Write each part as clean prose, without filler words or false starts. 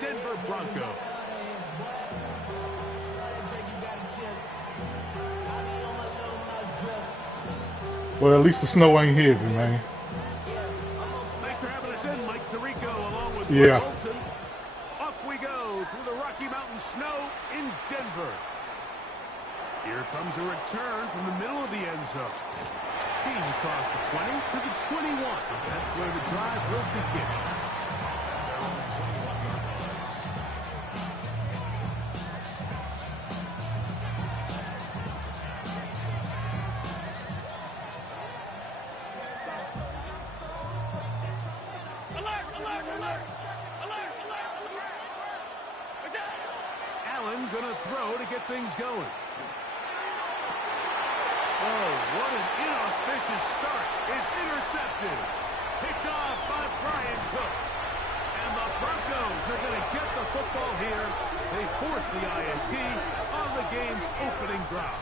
Denver Broncos. Well, at least the snow ain't heavy, man. Thanks for having us in, Mike Tirico, along with Yeah. Olsen. Off we go through the Rocky Mountain snow in Denver. Here comes a return from the middle of the end zone. He's across the 20 to the 21. That's where the drive will begin. Allen gonna throw to get things going. Oh, what an inauspicious start. It's intercepted. Picked off by Brian Cook. And the Broncos are going to get the football here. They force the INT on the game's opening drive.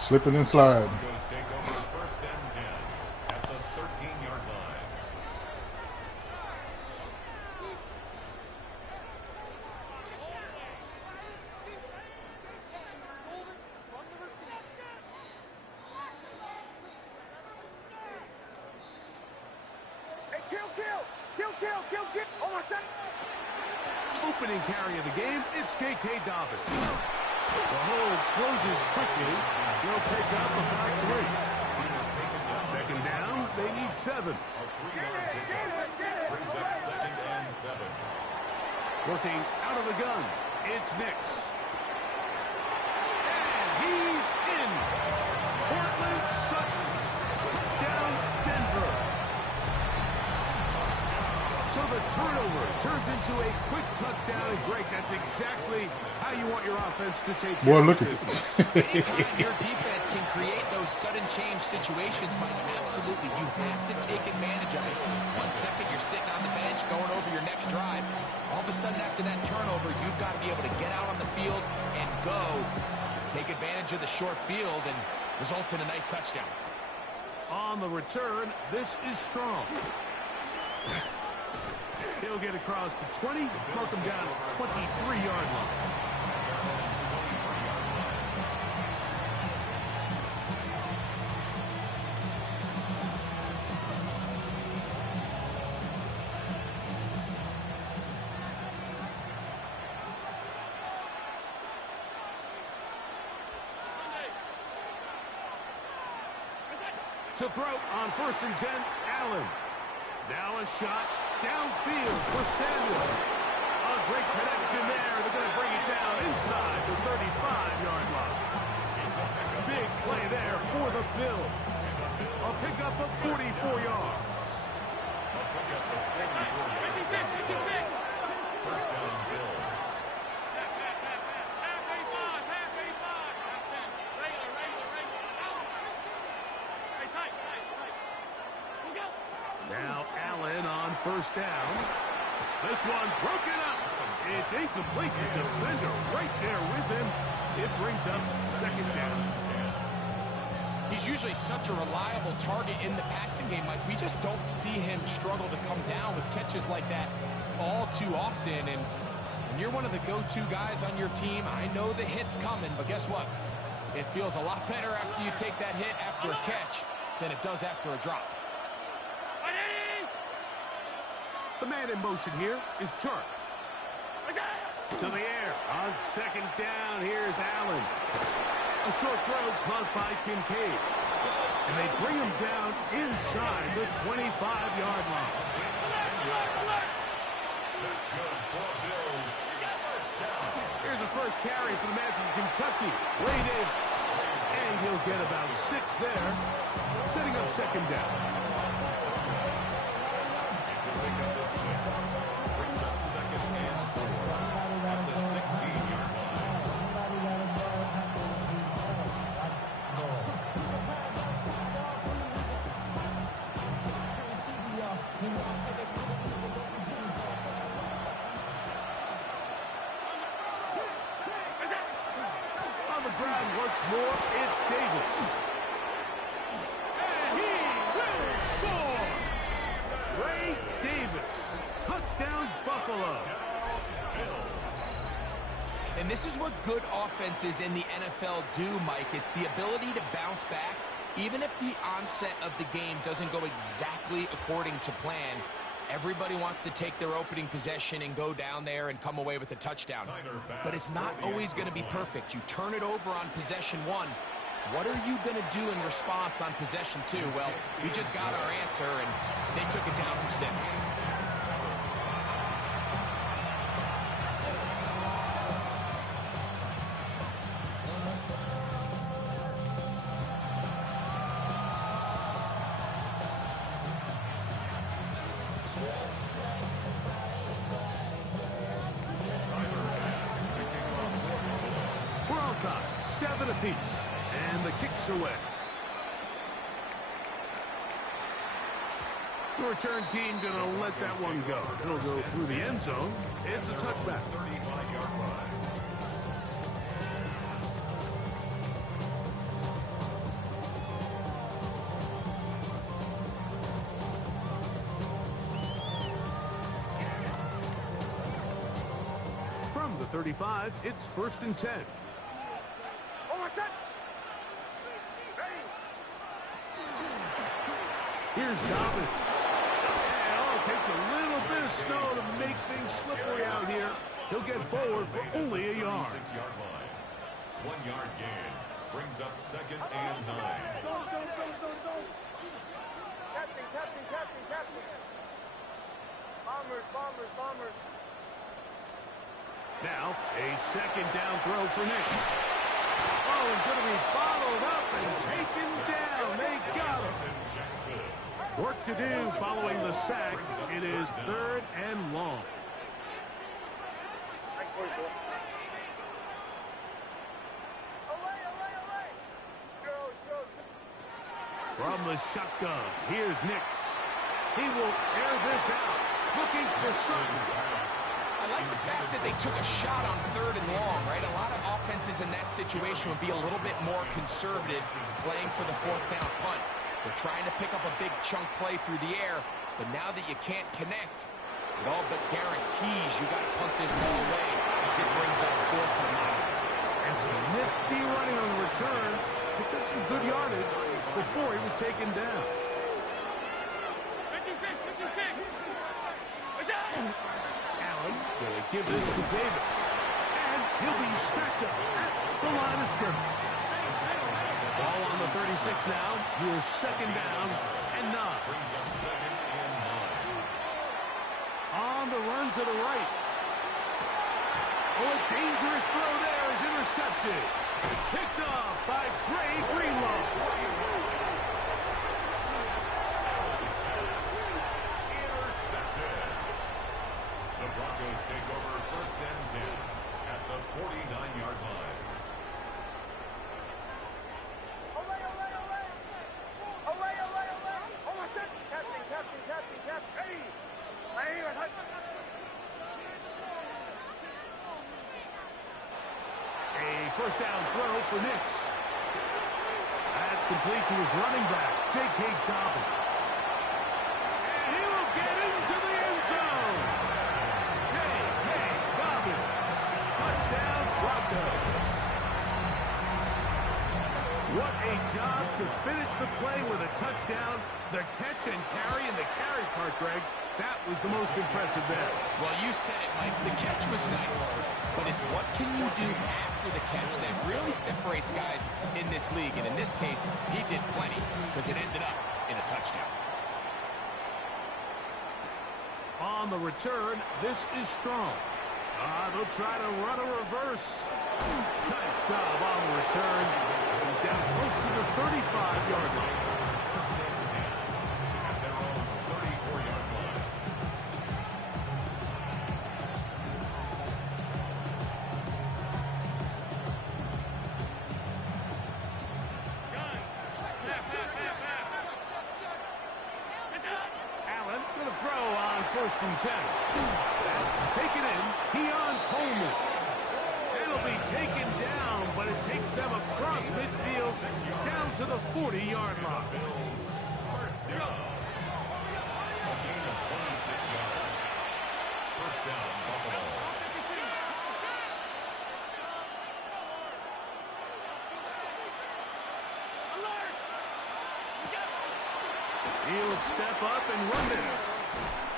Slipping and sliding. Broncos take over first and 10 at the 13-yard line. Kill. Almost set. Opening carry of the game, it's J.K. Dobbins. The hold closes quickly. They'll pick up about 3. Second down, they need 7. A 3-yard pickup brings up second and 7. Working out of the gun, it's Nix. And he's in. Portland Sutton. Down Denver. So the turnover turns into a quick touchdown. And Greg, that's exactly how you want your offense to take care of Boy, look at business. Anytime your defense can create those sudden change situations, Mike, absolutely, you have to take advantage of it. 1 second, you're sitting on the bench going over your next drive. All of a sudden, after that turnover, you've got to be able to get out on the field and go. Take advantage of the short field and results in a nice touchdown. On the return, this is Strong. He'll get across the 20, mark him down at 23-yard line. To throw on 1st and 10, Allen. Now a shot downfield for Samuel. A great connection there. They're going to bring it down inside the 35-yard line. Big play there for the Bills. A pickup of 44 yards. First down, Bills. Now Allen on 1st down. This one broken up. It's incomplete. The defender right there with him. It brings up 2nd down. He's usually such a reliable target in the passing game. Like, we just don't see him struggle to come down with catches like that all too often. And when you're one of the go-to guys on your team, I know the hit's coming, but guess what? It feels a lot better after you take that hit after a catch than it does after a drop. The man in motion here is Chark. To the air on 2nd down. Here's Allen. A short throw caught by Kincaid. And they bring him down inside the 25-yard line. That's good for Bills. First down. Here's the first carry for the man from Kentucky, Ray Davis. And he'll get about 6 there, setting up 2nd down. It's a pickup of 6. Brings up 2nd and 4 at the 16-yard line. On the ground once more, it's Davis. And he will score! Ray Davis, touchdown Buffalo. And this is what good offenses in the NFL do, Mike. It's the ability to bounce back, even if the onset of the game doesn't go exactly according to plan. Everybody wants to take their opening possession and go down there and come away with a touchdown. But it's not always going to be perfect. You turn it over on possession 1. What are you going to do in response on possession 2? Well, we just got our answer, and they took it down for 6. We're on top, 7 apiece, and the kick's away. The return team gonna let that one go. It'll go through the end zone. It's a touchback. 35-yard line. From the 35, it's 1st and 10. Here's Dobbins. And, oh, it takes a little bit of snow to make things slippery out here. He'll get forward for only a yard. 36-yard line. 1 yard gain brings up 2nd and 9. Tapping. Bombers. Now, a 2nd down throw for Nick. Oh, he's going to be bottled up and taken down. They got him. Work to do following the sack. It is 3rd and long. From the shotgun, here's Nix. He will air this out, looking for something. I like the fact that they took a shot on 3rd and long, right? A lot of offenses in that situation would be a little bit more conservative playing for the 4th down punt. They're trying to pick up a big chunk play through the air, but now that you can't connect, it all but guarantees you got to punt this ball away as it brings up 4th and 9. And some nifty running on the return. Picked up some good yardage before he was taken down. Allen going to give this to Davis. And he'll be stacked up at the line of scrimmage. Ball on the 36 now. Here's 2nd down and 9. Brings up 2nd and 9. On the run to the right. Oh, a dangerous throw there is intercepted. Picked off by Dre Greenlaw. Intercepted. The Broncos take over 1st and 10 at the 49-yard line. A 1st down throw for Nix. That's complete to his running back, J.K. Dobbins. And he will get into the end zone. J.K. Dobbins. Touchdown, Broncos. What a job to finish the play with a touchdown. The catch and carry and the carry part, Greg, that was the most impressive there. Well, you said it, Mike. The catch was nice, but it's what can you do after the catch that really separates guys in this league. And in this case, he did plenty because it ended up in a touchdown. On the return, this is strong. They'll try to run a reverse. Nice job on the return. He's down close to the 35-yard line. At their own 34-yard line. Allen going to throw on 1st and 10. That's to take it in. Keon Coleman. It'll be taken down, but it takes them across midfield down to the 40-yard line. Bills, 1st down. A gain of 26 yards. 1st down, Buffalo. He'll step up and run this.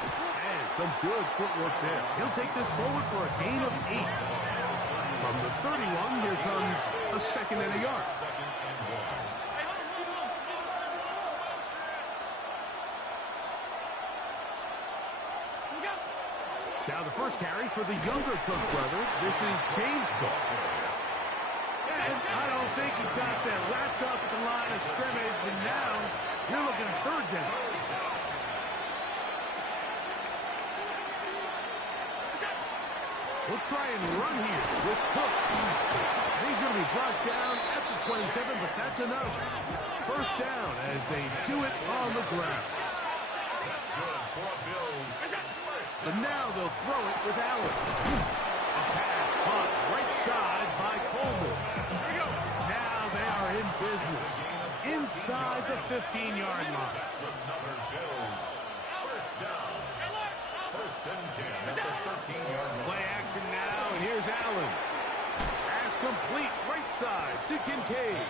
And some good footwork there. He'll take this forward for a gain of 8. From the 31, here comes a 2nd and a yard. Now the first carry for the younger Cook brother. This is James Cook. And I don't think he got that wrapped up at the line of scrimmage, and now you're looking at 3rd down. We'll try and run here with Cook. And he's going to be brought down at the 27, but that's enough. 1st down as they do it on the ground. That's good for Bills. So now they'll throw it with Allen. A pass caught right side by Coleman. Now they are in business inside the 15-yard line. That's another Bills. 1st down. 1st and 10 at the 13-yard line. Play action now, and here's Allen. Pass complete right side to Kincaid.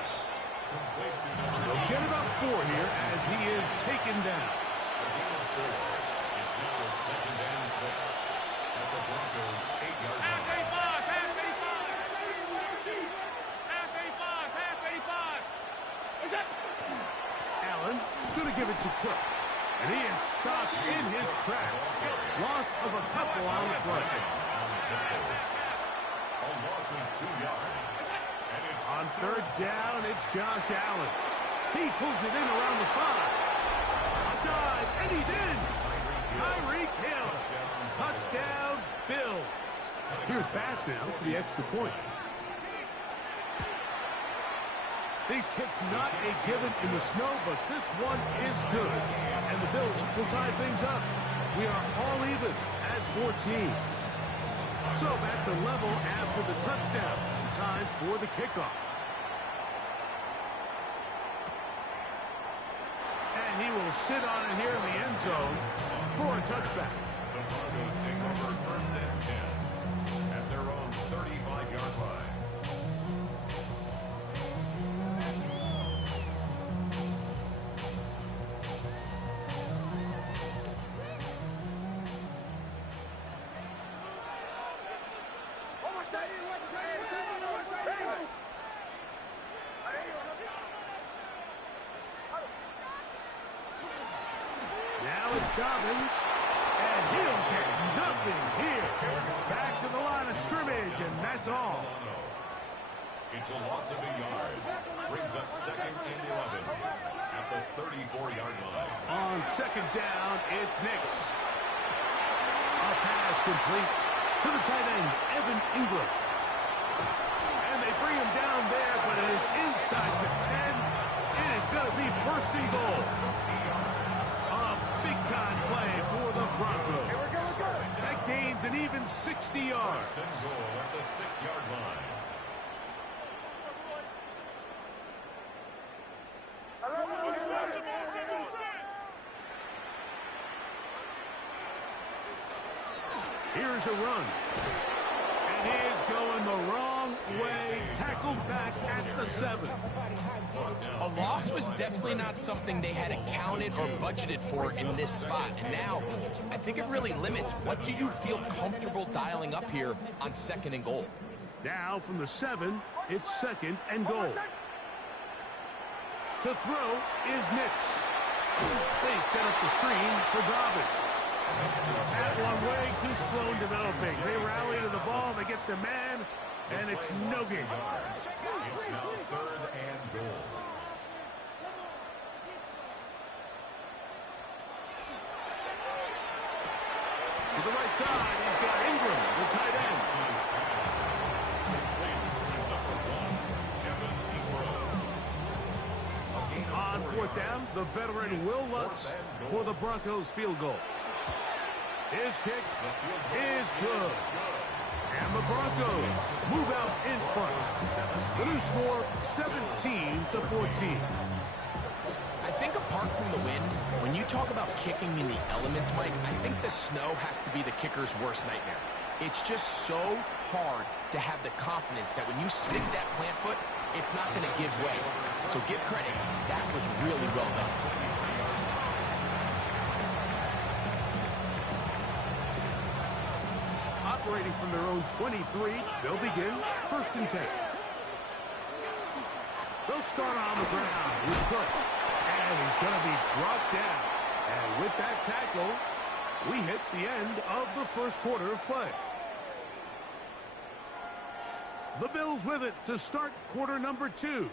They'll get about 4 here as he is taken down. It's now 2nd and 6 at the Broncos' 8-yard line. Allen going to give it to Cook. And he is stopped in his tracks. Loss of a couple on the play. A loss of 2 yards. And it's On 3rd down, it's Josh Allen. He pulls it in around the 5. A dive, and he's in. Tyreek Hill. Touchdown, Bills. Here's Bass now for the extra point. These kicks not a given in the snow, but this one is good. And the Bills will tie things up. We are all even as 14. So back to level after the touchdown. Time for the kickoff. And he will sit on it here in the end zone for a touchback. the Broncos take over 1st and 10 at their own 35-yard line. Now it's Dobbins, and he'll get nothing here. Back to the line of scrimmage, and that's all. It's a loss of a yard. Brings up 2nd and 11 at the 34-yard line. On 2nd down, it's Nix. A pass complete to the tight end, Evan Ingram. And they bring him down there, but it is inside the 10. It is going to be 1st and goal. A big-time play for the Broncos. That gains an even 60 yards. 1st and goal at the 6-yard line. Here's a run. And he is going the wrong way. Tackled back at the 7. A loss was definitely not something they had accounted or budgeted for in this spot. And now, I think it really limits what do you feel comfortable dialing up here on 2nd and goal. Now from the 7, it's 2nd and goal. To throw is Nix. They set up the screen for Dobbins. That one way too slow in developing. They rally to the ball, they get the man, and it's no gain. It's now 3rd and goal. To the right side, he's got Ingram, the tight end. On 4th down, the veteran Will Lutz for the Broncos field goal. His kick is good. And the Broncos move out in front. The new score, 17-14. I think apart from the wind, when you talk about kicking in the elements, Mike, I think the snow has to be the kicker's worst nightmare. It's just so hard to have the confidence that when you stick that plant foot, it's not going to give way. So give credit. That was really well done. operating from their own 23. They'll begin 1st and 10. They'll start on the ground with Cooks. And he's going to be brought down. And with that tackle, we hit the end of the 1st quarter of play. The Bills with it to start quarter number 2.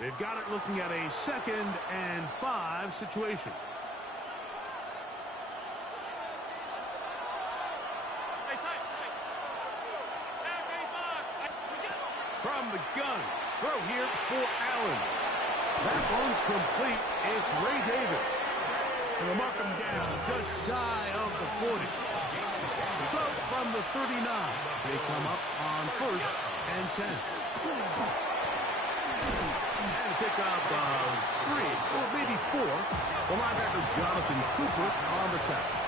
They've got it looking at a 2nd and 5 situation. From the gun, throw here for Allen. That one's complete. It's Ray Davis. And they'll mark him down just shy of the 40. So from the 39, they come up on 1st and 10. And a pickup of 3, or maybe 4. The linebacker Jonathan Cooper on the tackle.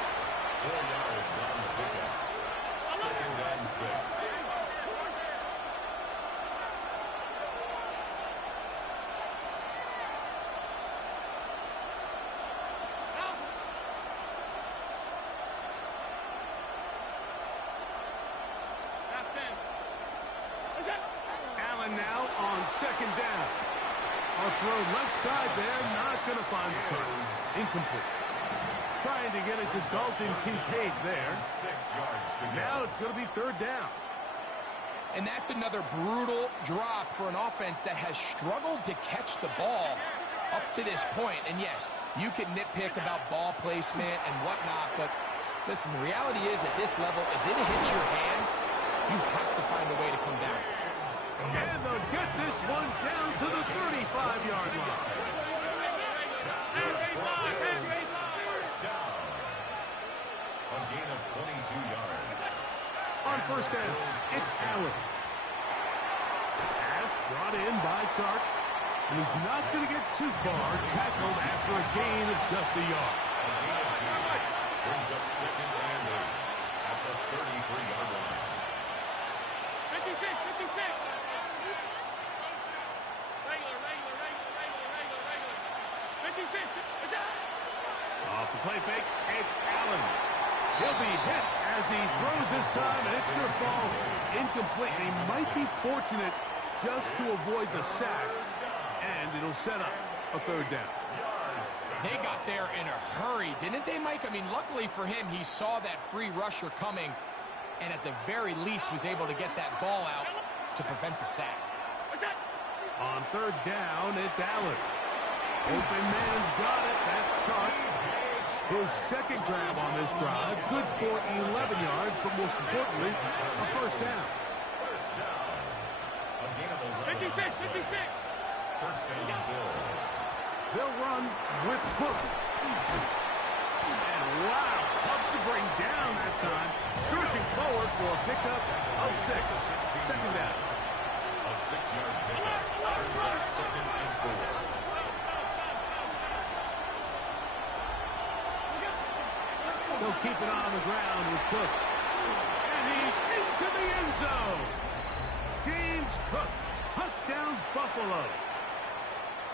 4 yards on the pickup. 2nd and 6. Now on 2nd down. A throw left side there, not going to find the target. Incomplete. Trying to get it to Dalton Kincaid there. 6 yards to go. Now it's going to be 3rd down. And that's another brutal drop for an offense that has struggled to catch the ball up to this point. And yes, you can nitpick about ball placement and whatnot, but listen, the reality is at this level, if it hits your hands, you have to find a way to come down. And they'll get this one down to the 35-yard line. First down. A gain of 22 yards. On 1st down, it's Allen. Pass brought in by Chark. And he's not going to get too far. Tackled after a gain of just a yard. A gain of 2. Brings up 2nd and 8 at the 33-yard line. 56. Off the play fake, it's Allen. He'll be hit as he throws this time, and it's going to fall incomplete. He might be fortunate just to avoid the sack, and it'll set up a 3rd down. They got there in a hurry, didn't they, Mike? I mean, luckily for him, he saw that free rusher coming, and at the very least was able to get that ball out to prevent the sack. On 3rd down, it's Allen. Open man's got it. That's Chark. His 2nd grab on this drive. Good for 11 yards, but most importantly, a 1st down. First down. A gain of 11. 56. First down, Bills. They'll run with Cook. And wow, tough to bring down that time. Searching forward for a pickup of 6. 2nd down. A 6-yard pickup. Brings up 2nd and 4. They'll keep it on the ground with Cook. And he's into the end zone. James Cook, touchdown Buffalo.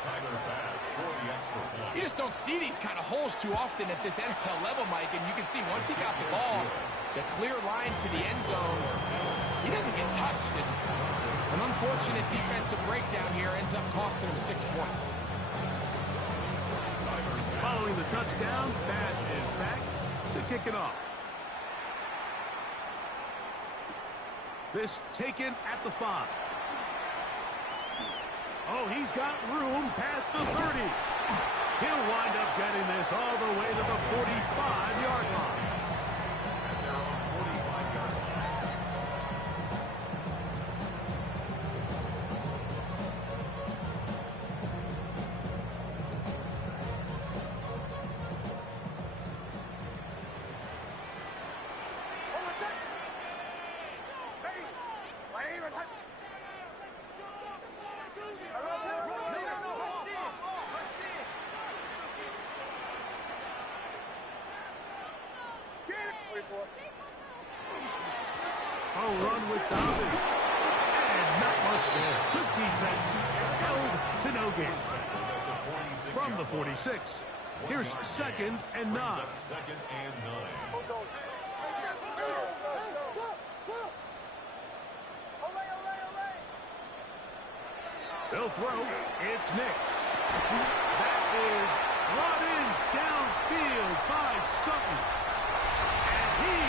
Tyler pass for the extra point. You just don't see these kind of holes too often at this NFL level, Mike, and you can see once he got the ball, the clear line to the end zone, he doesn't get touched. And an unfortunate defensive breakdown here ends up costing him 6 points. Following the touchdown, Bass is back to kick it off. This taken at the 5. Oh, he's got room past the 30. He'll wind up getting this all the way to the 45-yard line. At their own 45-yard line. Oh, run with Dobbins. And not much there. Good defense. Held to no gain. From the 46. Here's 2nd and 9. Brings up 2nd and 9. They'll throw. It's Nix. That is brought in downfield by Sutton. And he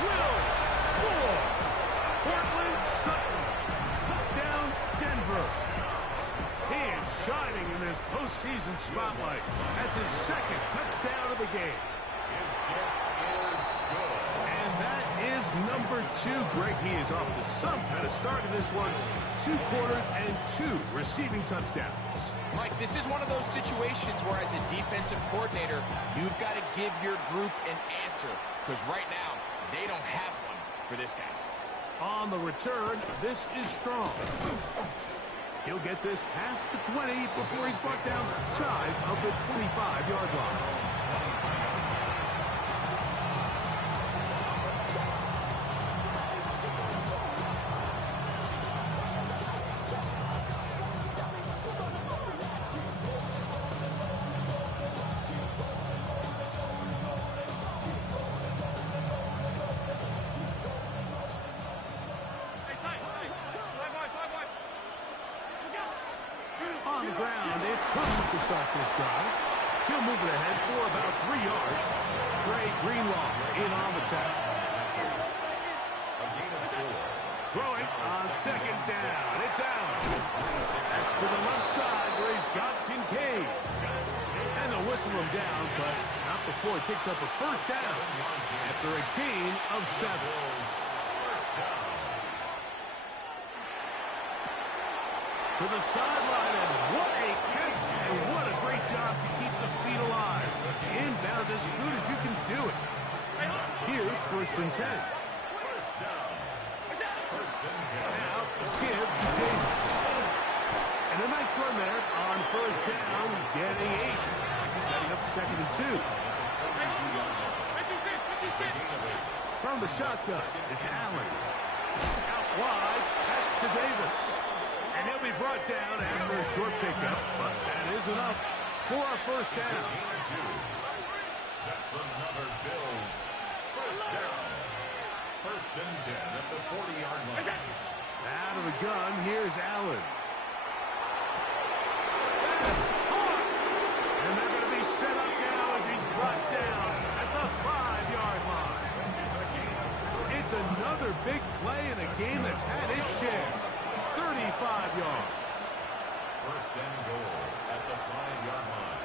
will score. Portland Sutton. Touchdown, Denver. He is shining in this postseason spotlight. That's his second touchdown of the game. His kick is good. And that is number 2. Greg, he is off to some kind of start in this one. 2 quarters and 2 receiving touchdowns. Mike, this is one of those situations where as a defensive coordinator, you've got to give your group an answer. Because right now, they don't have one for this guy. On the return, this is Strong. He'll get this past the 20 before he's brought down shy of the 25-yard line. On the ground, it's Cook to start this drive. He'll move it ahead for about 3 yards. Trey Greenlaw in on the tackle. A gain of 4. Throwing on second down. It's Allen. That's to the left side where he's got Kincaid. And they'll whistle him down, but not before he picks up a first down after a gain of 7. First down. To the sideline, and what a catch, and what a great job to keep the feet alive. Inbounds as good as you can do it. Here's 1st and 10. First down. First and 10. Now, give to Davis. And a nice run there on 1st down, getting 8. Setting up 2nd and 2. From the shotgun, it's Allen. Out wide, that's to Davis. And he'll be brought down after a short pickup, but that is enough for a first down. That's another Bills. First down. First and 10 at the 40-yard line. Out of the gun, here's Allen. And they're going to be set up now as he's brought down at the 5-yard line. It's another big play in a game that's had its share. 35 yards. First and goal at the 5-yard line.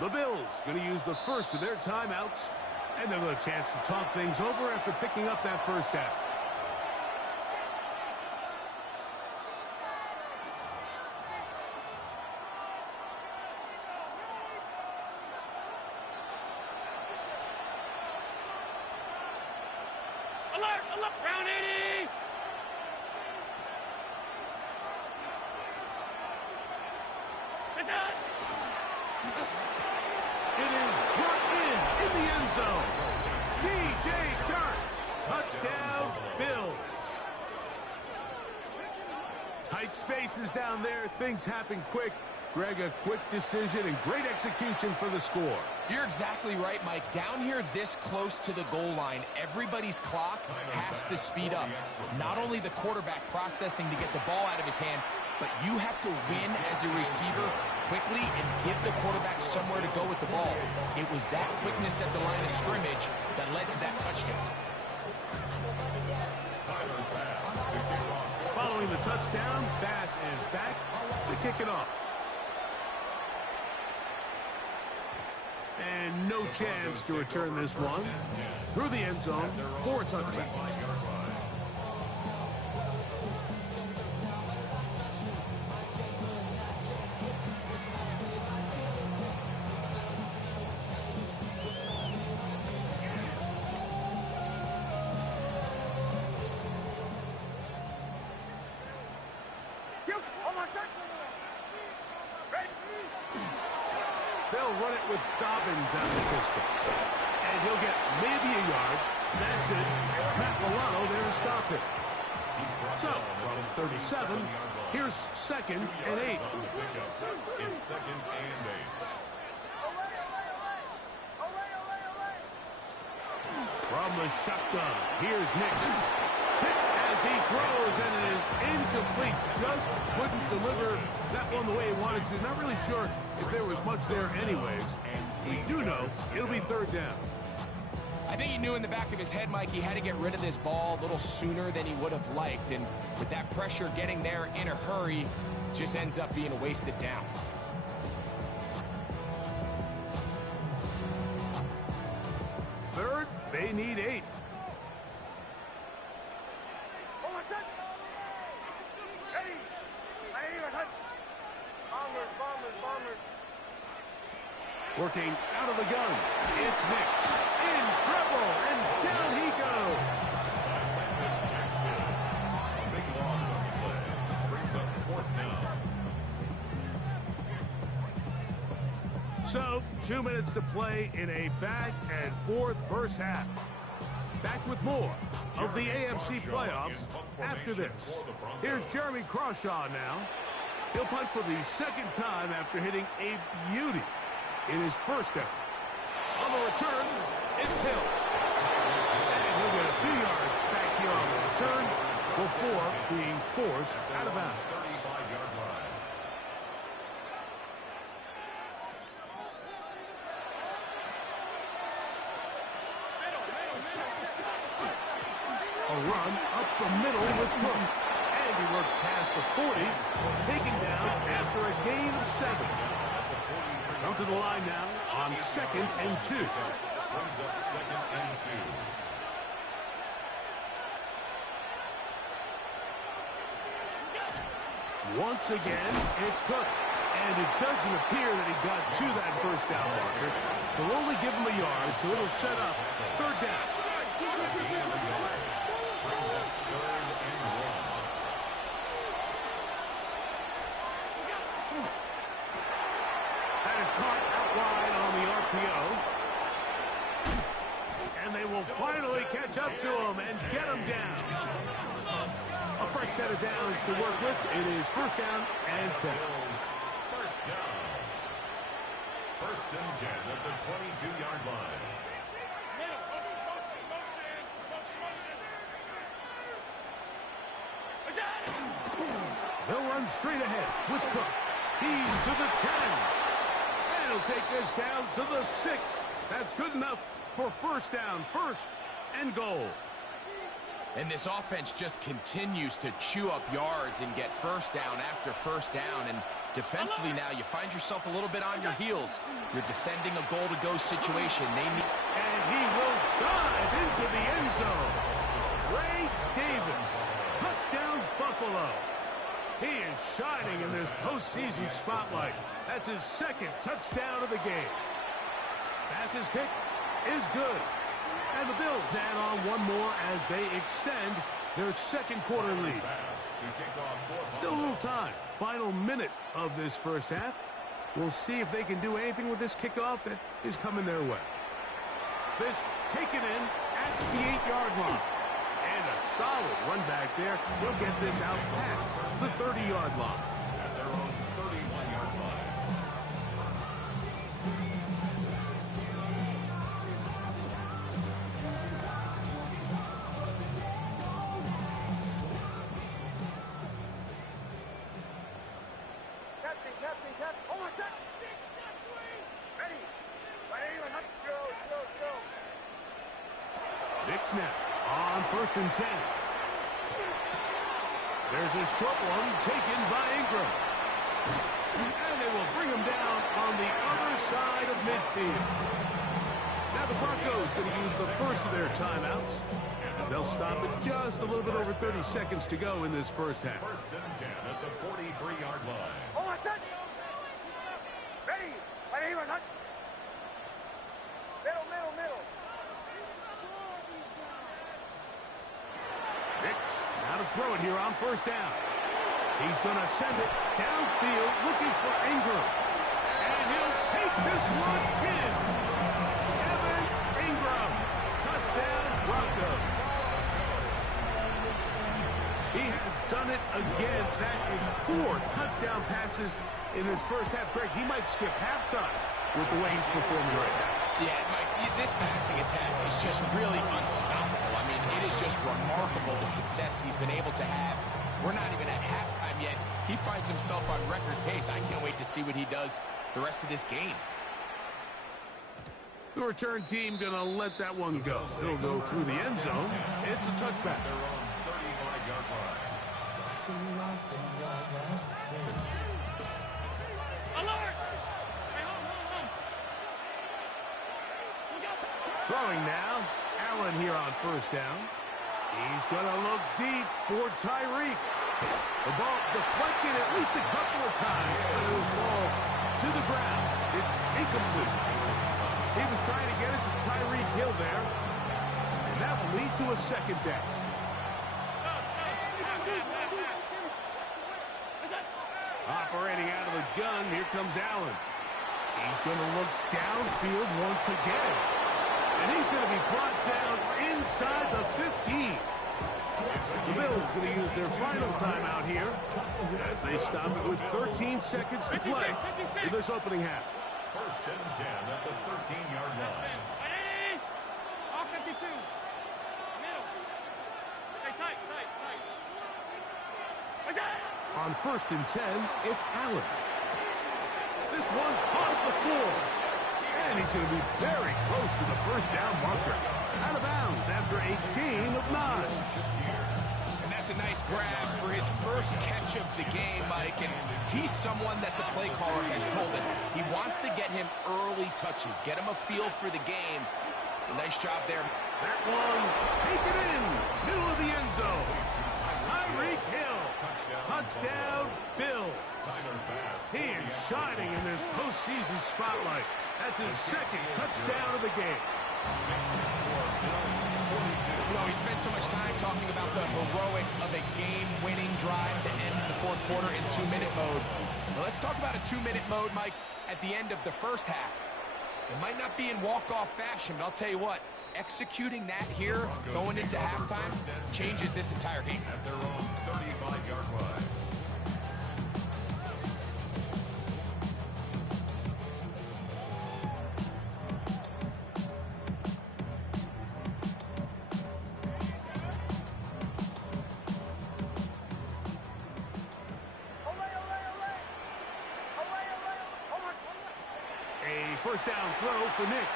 The Bills going to use the first of their timeouts, and they'll have a chance to talk things over after picking up that first down. Round 80! It is brought in the end zone. DJ Chark. Touchdown, Bills. Tight spaces down there. Things happen quick. Greg, a quick decision and great execution for the score. You're exactly right, Mike. Down here this close to the goal line, everybody's clock has to speed up. Not only the quarterback processing to get the ball out of his hand, but you have to win as a receiver quickly and give the quarterback somewhere to go with the ball. It was that quickness at the line of scrimmage that led to that touchdown. Following the touchdown, Bass is back to kick it off. And no chance to return this one. Through the end zone for a touchback. They'll run it with Dobbins out of the pistol. And he'll get maybe a yard. That's it. Matt Milano there to stop it. So, from 37, Here's 2nd and 8. On the pickup. It's 2nd and 8. From the shotgun, here's Nick. Hit as he throws, and it is incomplete. Just couldn't deliver that one the way he wanted to. Not really sure if there was much there anyways. We do know it'll be 3rd down. I think he knew in the back of his head, Mike, he had to get rid of this ball a little sooner than he would have liked. And with that pressure getting there in a hurry, it just ends up being a wasted down. Third, they need 8. Working out of the gun. It's Nix. In trouble, and down he goes. A big loss on the play. Brings up 4th down. So, 2 minutes to play in a back-and-forth first half. Back with more of the AFC playoffs after this. Here's Jeremy Crawshaw now. He'll punt for the 2nd time after hitting a beauty in his first effort. On the return, it's Hill. And he'll get a few yards back here on the return before being forced out of bounds. 35-yard line. A run up the middle with Cook. And he works past the 40, taken down after a gain of 7. Come to the line now on 2nd and 2. Brings up 2nd and 2. Once again, it's Cook. And it doesn't appear that he got to that first down marker. They'll only give him a yard, so it'll set up 3rd down. Brings up 3rd and 1. That is caught out wide on the RPO. And they will finally catch up to him and get him down. A fresh set of downs to work with. It is 1st down and 10. First down. 1st and 10 at the 22-yard line. They'll run straight ahead with Cook. He's to the 10. And he'll take this down to the 6. That's good enough for 1st down. 1st and goal. And this offense just continues to chew up yards and get 1st down after 1st down. And defensively now, you find yourself a little bit on your heels. You're defending a goal-to-go situation. And he will dive into the end zone. Ray Davis. Touchdown, Buffalo. He is shining in this postseason spotlight. That's his 2nd touchdown of the game. Pass's kick is good. And the Bills add on one more as they extend their 2nd quarter lead. Still a little time. Final minute of this first half. We'll see if they can do anything with this kickoff that is coming their way. This taken in at the 8-yard line. And a solid run back there. He'll get this out past the 30-yard line. At their own 31-yard line. Captain. Oh, what's that? Ready. Nick snap on 1st and 10. There's a short one taken by Ingram. And they will bring him down on the other side of midfield. Now the Broncos going to use the first of their timeouts as they'll stop at just a little bit over 30 seconds to go in this first half. 1st and 10 at the 43-yard line. Oh, what's that? Ready. Middle. Nix now to throw it here on 1st down. He's going to send it downfield looking for Ingram. And he'll take this one in. Evan Ingram. Touchdown, Broncos. He has done it again. That is 4 touchdown passes in his first half. Greg, he might skip halftime with the way he's performing right now. Yeah, Mike, this passing attack is just really unstoppable. I mean, it is just remarkable the success he's been able to have. We're not even at halftime yet. He finds himself on record pace. I can't wait to see what he does the rest of this game. The return team going to let that one go. It'll go through the end zone. It's a touchback. They're on 35-yard line. Alert! Throwing now. Allen here on first down. He's going to look deep for Tyreek. The ball deflected at least a couple of times, but it will fall to the ground. It's incomplete. He was trying to get it to Tyreek Hill there, and that will lead to a second down. Operating out of the gun, here comes Allen. He's going to look downfield once again. And he's going to be brought down inside the 15. The Bills going to use their final timeout here as they stop it with 13 seconds to play in this opening half. First and 10 at the 13-yard line. All 52. Middle. Hey, tight. What's that? On first and 10, it's Allen. This one caught the floor. And he's going to be very close to the first down marker. Out of bounds after a gain of 9. And that's a nice grab for his first catch of the game, Mike. And he's someone that the play caller has told us he wants to get him early touches, get him a feel for the game. Nice job there. That one, take it in, middle of the end zone. Tyreek Hill, touchdown, Bills. He is shining in this postseason spotlight. That's his second touchdown of the game. You know, we spent so much time talking about the heroics of a game-winning drive to end the fourth quarter in 2-minute mode. Well, let's talk about a 2-minute mode, Mike, at the end of the first half. It might not be in walk-off fashion, but I'll tell you what, executing that here, going into halftime, changes this entire game. At their own 35-yard line. First down throw for Nix.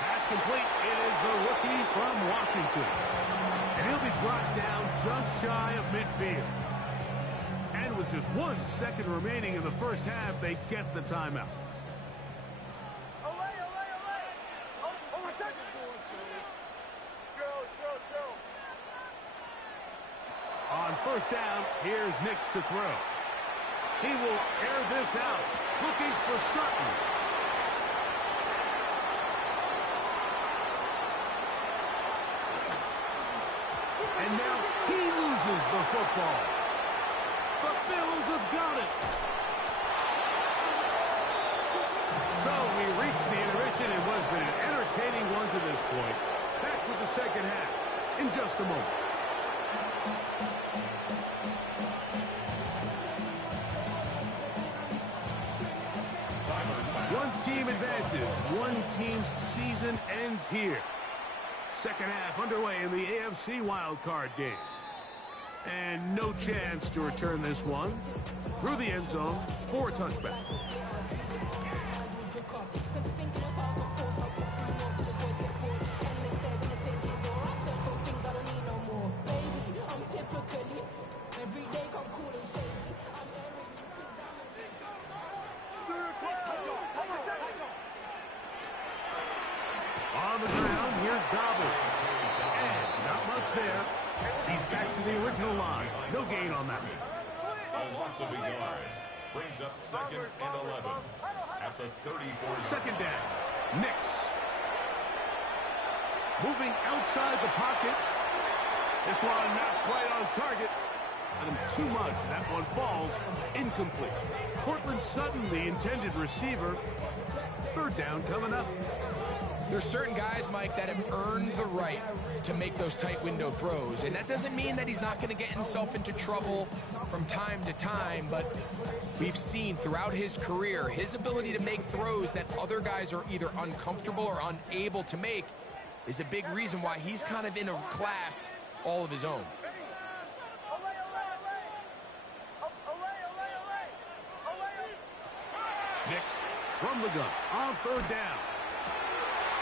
That's complete. It is the rookie from Washington. And he'll be brought down just shy of midfield. And with just 1 second remaining in the first half, they get the timeout. On first down, here's Nix to throw. He will air this out, looking for Sutton. And now he loses the football. The Bills have got it. So we reach the intermission. It has been an entertaining one to this point. Back with the second half in just a moment. One team advances. One team's season ends here. Second half underway in the AFC wildcard game. And no chance to return this one through the end zone for a touchback. On the ground, here's Dobbins. And not much there. He's back to the original line. No gain on that one. A loss of a yard. Brings up second and 11 at the 34. Second down. Nix. Moving outside the pocket. This one not quite on target. And too much. That one falls incomplete. Cortland Sutton, the intended receiver. Third down coming up. There's certain guys, Mike, that have earned the right to make those tight window throws. And that doesn't mean that he's not going to get himself into trouble from time to time, but we've seen throughout his career, his ability to make throws that other guys are either uncomfortable or unable to make is a big reason why he's kind of in a class all of his own. Nix from the gun on third down.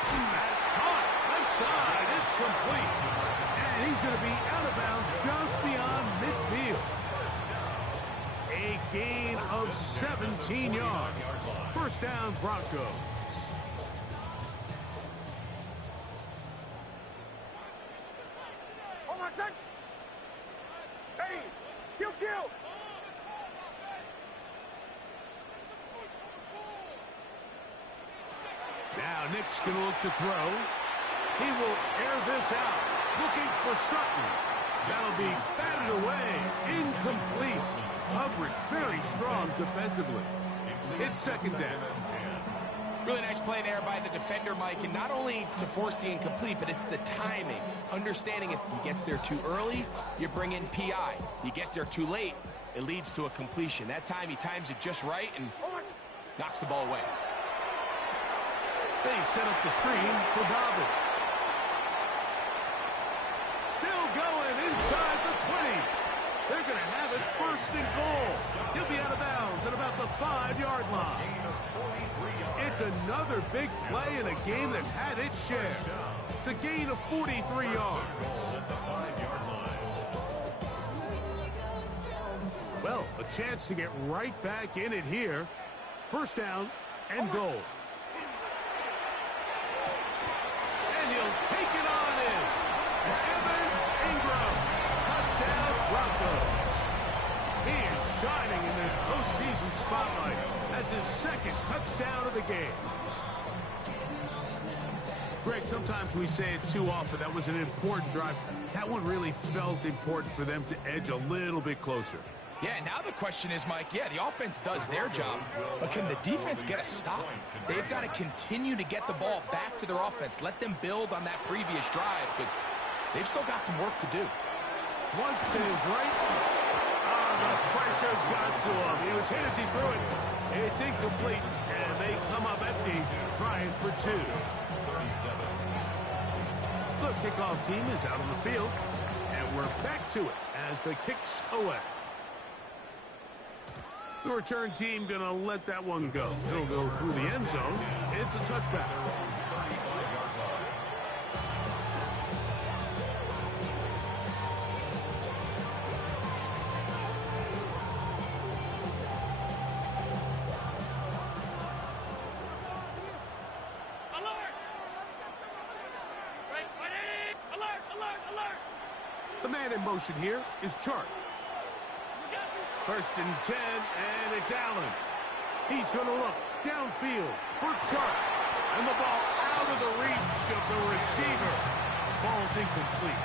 That's caught. Left side. It's complete. And he's going to be out of bounds just beyond midfield. A gain of 17 yards. First down, Broncos. Hold on, son. Hey, kill. Now Nick's going to look to throw. He will air this out. Looking for Sutton. That'll be batted away. Incomplete. Coverage very strong defensively. It's second down. Really nice play there by the defender, Mike, and not only to force the incomplete, but it's the timing. Understanding if he gets there too early, you bring in PI. You get there too late, it leads to a completion. That time he times it just right and knocks the ball away. They set up the screen for Dobbins. Still going inside the 20. They're going to have it first and goal. He'll be out of bounds at about the 5-yard line. It's another big play in a game that's had its share. It's a gain of 43 yards. Well, a chance to get right back in it here. First down and goal. And he'll take it on in. Evan Ingram. Touchdown, Broncos. He is shining in this postseason spotlight. That's his second touchdown of the game. Greg, sometimes we say it too often. That was an important drive. That one really felt important for them to edge a little bit closer. Yeah, now the question is, Mike, yeah, the offense does their job, but can the defense get a stop? They've got to continue to get the ball back to their offense. Let them build on that previous drive because they've still got some work to do. Flush to his right. The pressure's got to him. He was hit as he threw it. It's incomplete, and they come up empty, trying for two. The kickoff team is out on the field, and we're back to it as the kick's away. The return team going to let that one go. It'll go through the end zone. It's a touchback. The man in motion here is Chart. First and 10, and it's Allen. He's going to look downfield for Chart. And the ball out of the reach of the receiver. Ball's incomplete.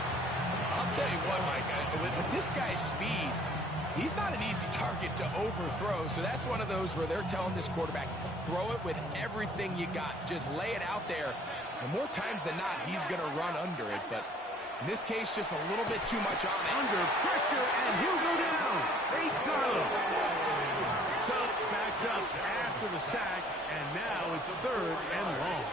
I'll tell you what, Mike, with this guy's speed, he's not an easy target to overthrow. So that's one of those where they're telling this quarterback, throw it with everything you got. Just lay it out there. And more times than not, he's going to run under it. But in this case, just a little bit too much on it. Under pressure, and he'll go down. They got him. So backed up after the sack, and now it's third and long.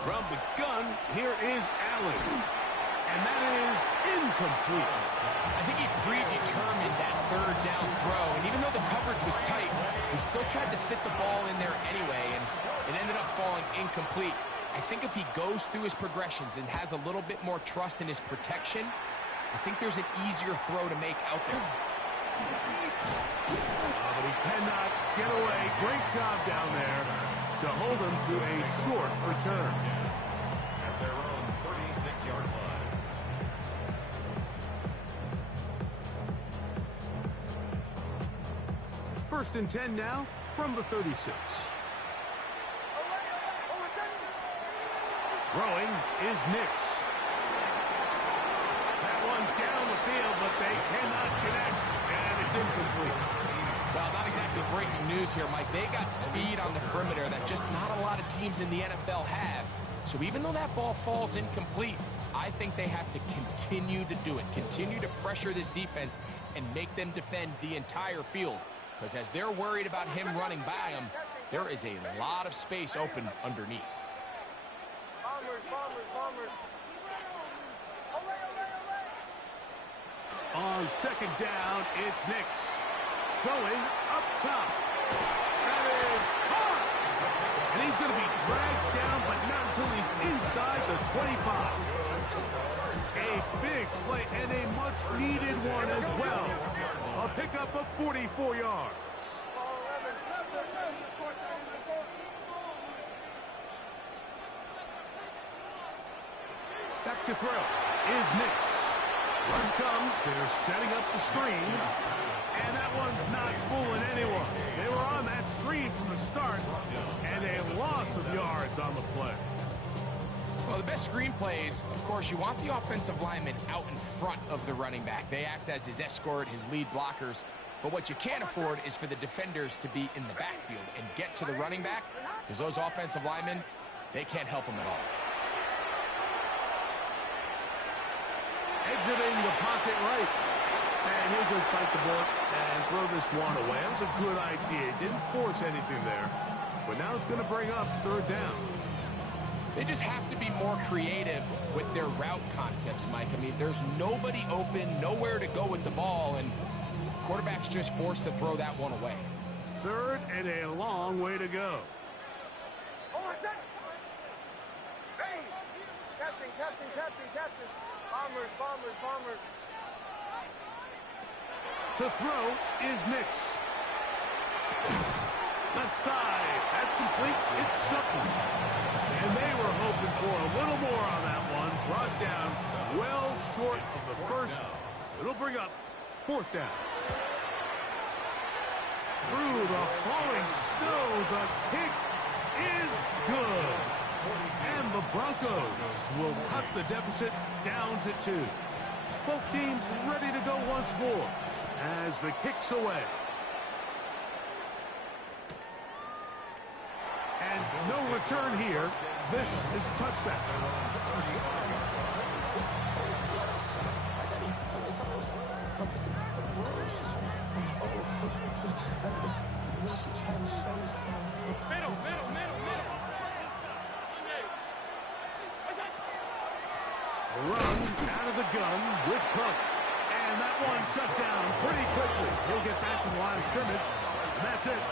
From the gun, here is Allen. And that is incomplete. I think he predetermined that third down throw, and even though the coverage was tight, he still tried to fit the ball in there anyway, and it ended up falling incomplete. I think if he goes through his progressions and has a little bit more trust in his protection, I think there's an easier throw to make out there. But he cannot get away. Great job down there to hold him to a short return. At their own 36-yard line. First and 10 now from the 36. Throwing is Nix. That one down the field, but they cannot connect. And it's incomplete. Well, not exactly breaking news here, Mike. They got speed on the perimeter that just not a lot of teams in the NFL have. So even though that ball falls incomplete, I think they have to continue to do it. Continue to pressure this defense and make them defend the entire field. Because as they're worried about him running by them, there is a lot of space open underneath. On second down, it's Nix. Going up top. That is caught. And he's going to be dragged down, but not until he's inside the 25. A big play and a much-needed one as well. A pickup of 44 yards. Back to throw is Nix. Run comes, they're setting up the screen, and that one's not fooling anyone. They were on that screen from the start, and a loss of yards on the play. Well, the best screen plays, of course, you want the offensive lineman out in front of the running back. They act as his escort, his lead blockers. But what you can't afford is for the defenders to be in the backfield and get to the running back, because those offensive linemen, they can't help him at all. Exiting the pocket right. And he'll just bite the bullet and throw this one away. That was a good idea. Didn't force anything there. But now it's going to bring up third down. They just have to be more creative with their route concepts, Mike. I mean, there's nobody open, nowhere to go with the ball, and quarterback's just forced to throw that one away. Third and a long way to go. Hey! Captain. Bombers. To throw is Nix. Left side. That's complete. It's Sutton. And they were hoping for a little more on that one. Brought down well short of the first. It'll bring up fourth down. Through the falling snow, the kick is good. And the Broncos will cut the deficit down to 2. Both teams ready to go once more as the kick's away. And no return here. This is a touchback. Run out of the gun with Cook. And that one shut down pretty quickly. He'll get back to the line of scrimmage. And that's it.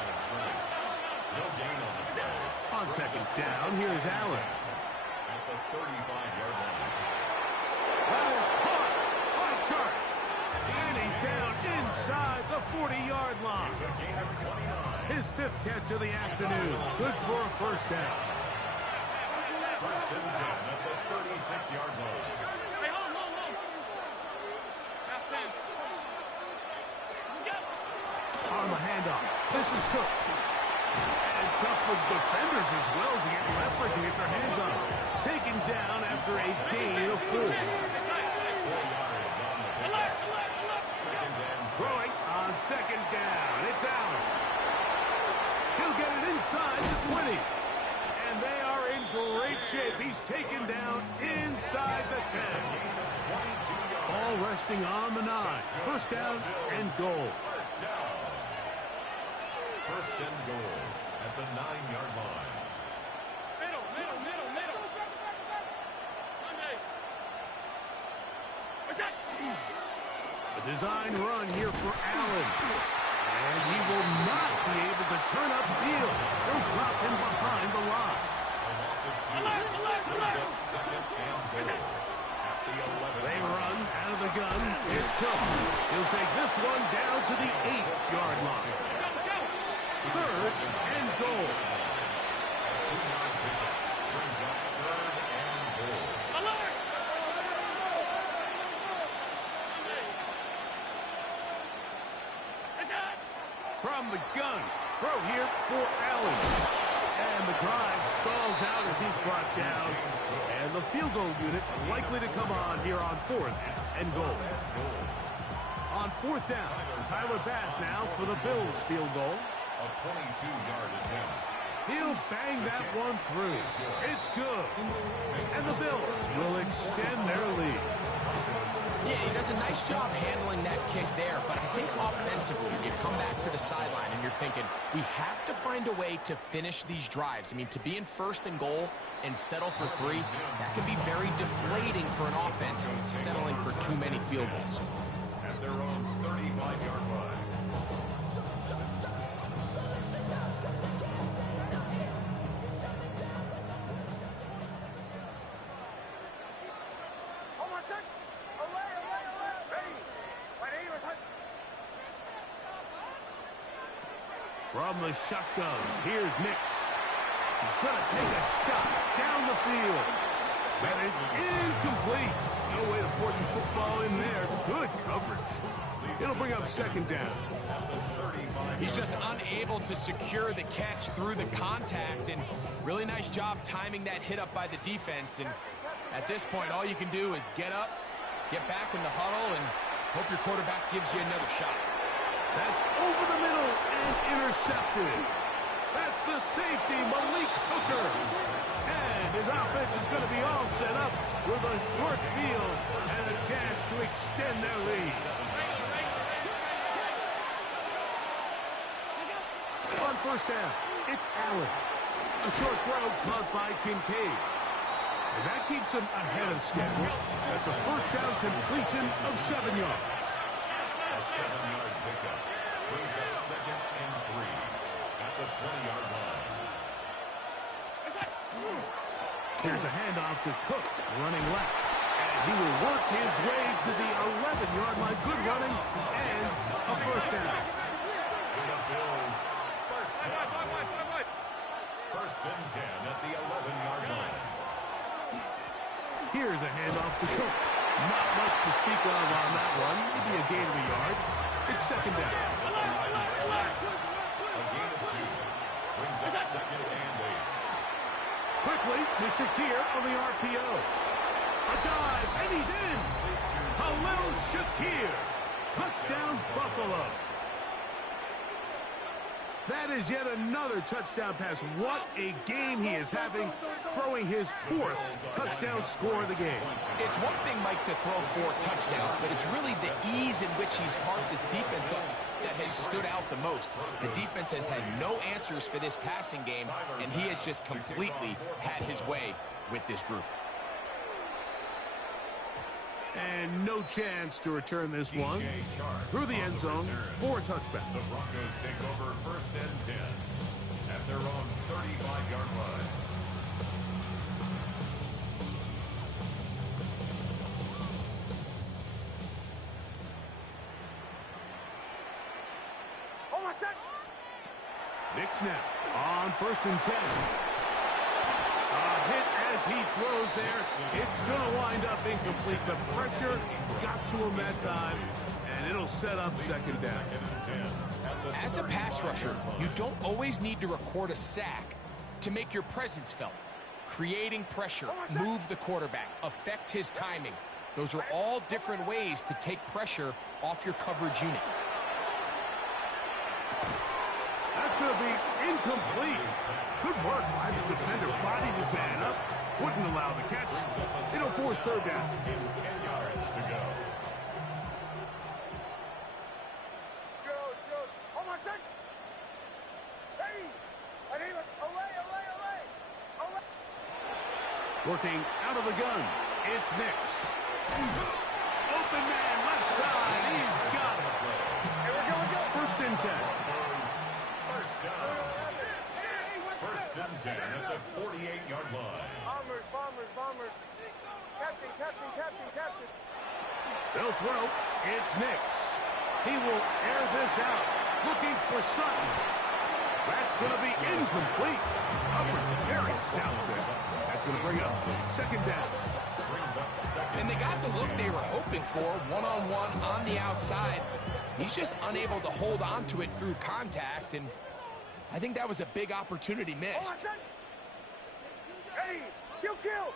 On second down, here's Allen. At the 35-yard line. That is caught by Chark. And he's down inside the 40-yard line. It's a gain of 29. His 5th catch of the afternoon. Good for a first down. First and 10 at the 36-yard line. Hey, hold. Half fence. On the handoff, this is Cook. And tough for defenders as well to get Leffler to get their hands on him. Taken down after a gain of 4. 4 yards on the pickup. Second and 6. Throwing on second down. It's Allen. He'll get it inside the 20. And they are in great shape. He's taken down inside the 10. Ball resting on the 9. First down and goal. First down. First and goal at the 9-yard line. Middle. What's that? A design run here for Allen. And he will not be able to turn up field. They'll drop him behind the line. A loss of 2. Brings up second and goal at the 11. They run out of the gun. It's Cook. He'll take this one down to the 8-yard line. Third and goal. 2-yard pickup brings up third and goal. From the gun, throw here for Allen. And the drive stalls out as he's brought down. And the field goal unit likely to come on here on 4th and goal. On fourth down, Tyler Bass now for the Bills field goal. A 22-yard attempt. He'll bang that one through. It's good. And the Bills will extend their lead. Yeah, he does a nice job handling that kick there, but I think offensively, you come back to the sideline and you're thinking, we have to find a way to finish these drives. I mean, to be in first and goal and settle for 3, that can be very deflating for an offense settling for too many field goals. At their own 35-yard line. From the shotgun, here's Nix. He's going to take a shot down the field. That is incomplete. No way to force the football in there. Good coverage. It'll bring up second down. He's just unable to secure the catch through the contact, and really nice job timing that hit up by the defense. And at this point, all you can do is get up, get back in the huddle, and hope your quarterback gives you another shot. That's over the middle and intercepted. That's the safety, Malik Hooker. And his offense is going to be all set up with a short field and a chance to extend their lead. On first down, it's Allen. A short throw caught by Kincaid. And that keeps him ahead of schedule. That's a first down completion of 7 yards. A 7-yard pickup. Brings up second and 3 at the 20-yard line. Here's a handoff to Cook, running left. And he will work his way to the 11-yard line. Good running and a first down. For the Bills, first down. First and 10 at the 11-yard line. Here's a handoff to Cook. Not much to speak of on that one. Maybe a gain of a yard. It's second down. A gain of 2. Brings up second and 8. Quickly to Shakir on the RPO. A dive, and he's in. Khalil Shakir. Touchdown, Buffalo. That is yet another touchdown pass. What a game he is having, throwing his 4th touchdown score of the game. It's one thing, Mike, to throw 4 touchdowns, but it's really the ease in which he's carved this defense up that has stood out the most. The defense has had no answers for this passing game, and he has just completely had his way with this group. And no chance to return this one. Through the end zone for a touchback. The Broncos take over first and 10 at their own 35-yard line. Nix now on first and 10. A hit as he throws there. It's going to wind up incomplete. The pressure got to him that time, and it'll set up second down. As a pass rusher, you don't always need to record a sack to make your presence felt. Creating pressure, move the quarterback, affect his timing. Those are all different ways to take pressure off your coverage unit. That's going to be incomplete. Good work by the defender. Bodied his man up. Wouldn't allow the catch. It'll force third down. 10 yards to go. Working out of the gun. It's Nix. Open man, left side. He's got it. Here we go. First and 10. First down. First and 10 at the 48-yard line. Bombers. Captain. They'll throw. It's Nix. He will air this out. Looking for Sutton. That's going to be incomplete. Coverage very stout there. That's going to bring up second down. And they got the look they were hoping for, one-on-one on the outside. He's just unable to hold on to it through contact, and I think that was a big opportunity missed. Hey, kill.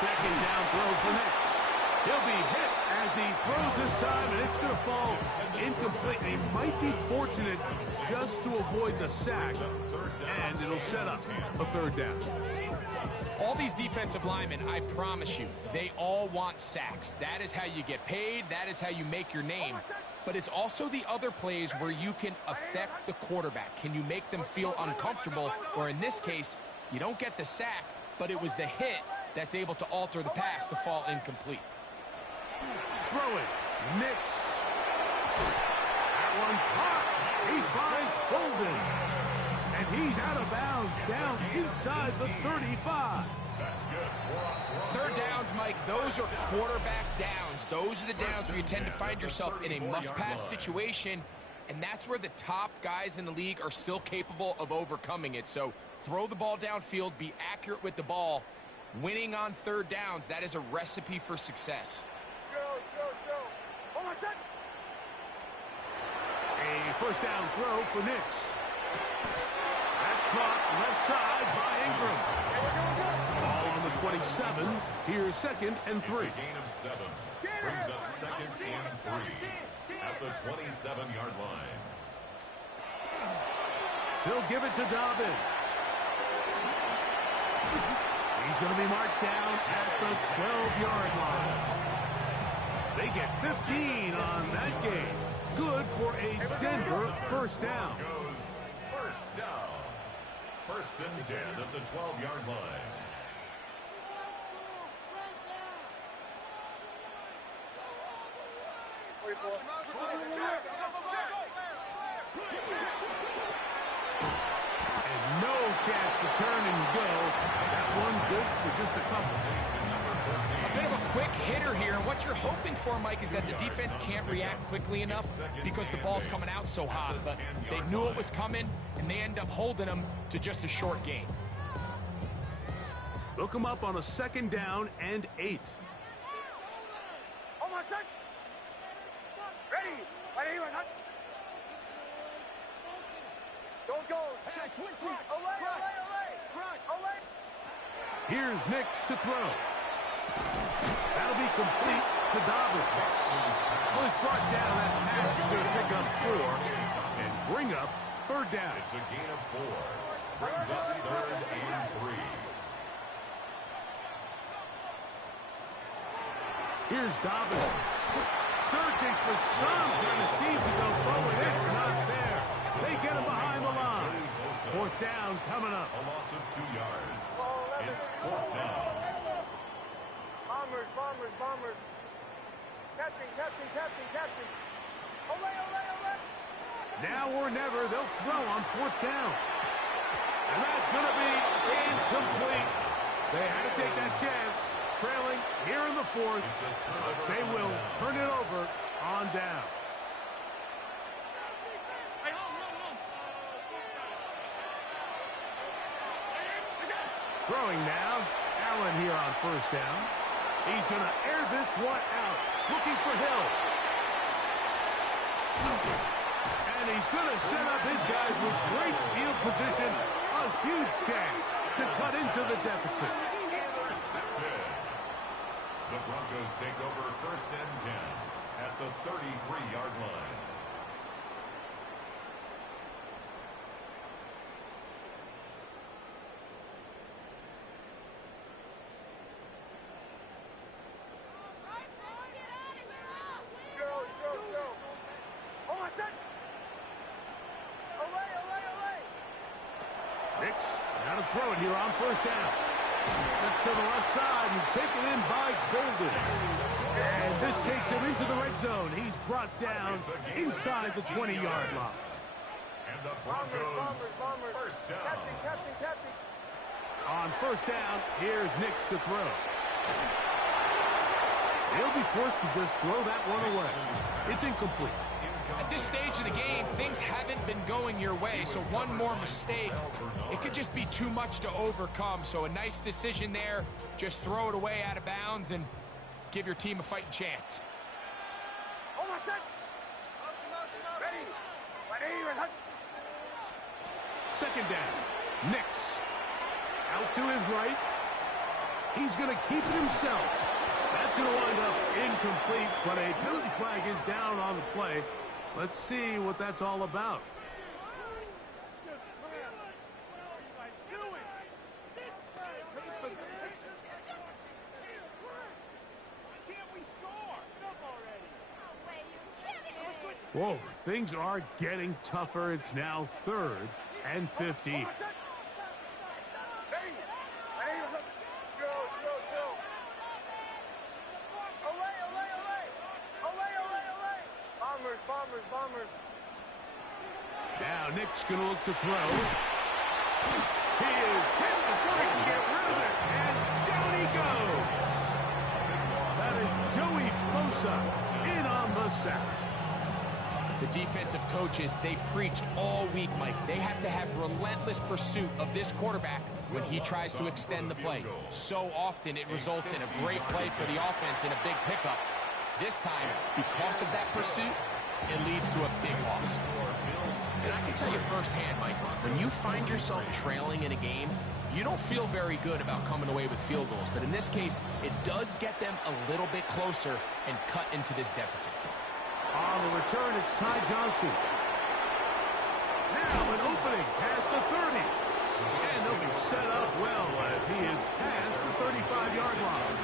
Second down throw for Nix. He'll be hit as he throws this time, and it's going to fall incomplete. He might be fortunate just to avoid the sack, and it'll set up a third down. All these defensive linemen, I promise you, they all want sacks. That is how you get paid. That is how you make your name. But it's also the other plays where you can affect the quarterback. Can you make them feel uncomfortable? Or in this case, you don't get the sack, but it was the hit that's able to alter the pass to fall incomplete. Throw it. Nix. That one caught. He finds Golden. And he's out of bounds down inside the 35. That's good. Third downs, Mike, those are quarterback downs. Those are the downs where you tend to find yourself in a must-pass situation, and that's where the top guys in the league are still capable of overcoming it. So throw the ball downfield, be accurate with the ball. Winning on third downs, that is a recipe for success. A first down throw for Nix. That's caught left side by Ingram. Ball on the 27. Here's second and 3. It's a gain of 7. Brings up second and 3 at the 27-yard line. He'll give it to Dobbins. He's going to be marked down at the 12-yard line. They get 15 on that game. Good for a Denver first down. Goes first down. First and 10 at the 12-yard line. And no chance to turn and go. That one good for just a couple. A bit of a quick hitter here, and what you're hoping for, Mike, is that the defense can't react quickly enough because the ball's coming out so hot. But they knew it was coming, and they end up holding them to just a short gain. Look him up on a second down and 8. Ready. Don't go. Here's Nix to throw. That'll be complete to Dobbins. Well, he's brought down. That pass is going to pick up 4 and bring up third down. It's a gain of 4. Brings up third and 3. Here's Dobbins. Searching for something. It seems to go forward. It's not there. They get him behind the line. Fourth down coming up. A loss of 2 yards. It's fourth down. Bombers. Captain. Ole. Now or never, they'll throw on fourth down. And that's going to be incomplete. They had to take that chance. Trailing here in the fourth. They will turn it over on down. Throwing now. Allen here on first down. He's going to air this one out. Looking for Hill. And he's going to set up his guys with great field position. A huge chance to cut into the deficit. The Broncos take over first and 10 at the 33-yard line. Nix, now to throw it here on first down. To the left side and taken in by Golden. And this takes him into the red zone. He's brought down inside the 20-yard line. And the Broncos first down. Captain. On first down, here's Nix to throw. He'll be forced to just throw that one away. It's incomplete. At this stage of the game, things haven't been going your way, so one more mistake, it could just be too much to overcome. So a nice decision there. Just throw it away out of bounds and give your team a fighting chance. Second down. Nix. Out to his right. He's going to keep it himself. That's going to wind up incomplete, but a penalty flag is down on the play. Let's see what that's all about. Whoa, things are getting tougher. It's now 3rd and 15. Bombers. Now Nick's going to look to throw. He is hit before he can get rid of it, and down he goes. That is Joey Bosa in on the sack. The defensive coaches, they preached all week, Mike. They have to have relentless pursuit of this quarterback when he tries to extend the play. So often it results in a great play for the offense and a big pickup. This time, because of that pursuit, it leads to a big loss. And I can tell you firsthand, Mike, when you find yourself trailing in a game, you don't feel very good about coming away with field goals. But in this case, it does get them a little bit closer and cut into this deficit. On the return, it's Ty Johnson. Now an opening past the 30. And they'll be set up well as he is past the 35-yard line.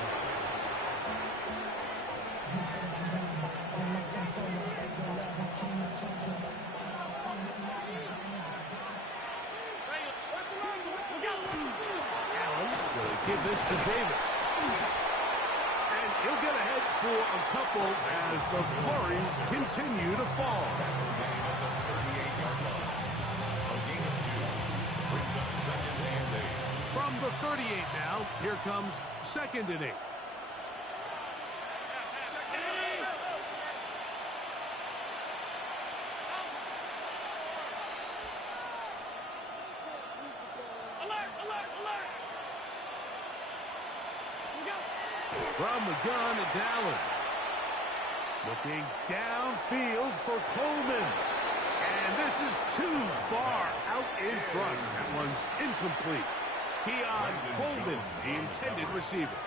Allen will give this to Davis. And he'll get ahead for a couple as the flurries continue to fall. From the 38 now, here comes 2nd and 8. From the gun, it's Allen. Looking downfield for Coleman. And this is too far out in front. That one's incomplete. Keon Coleman, the intended receiver.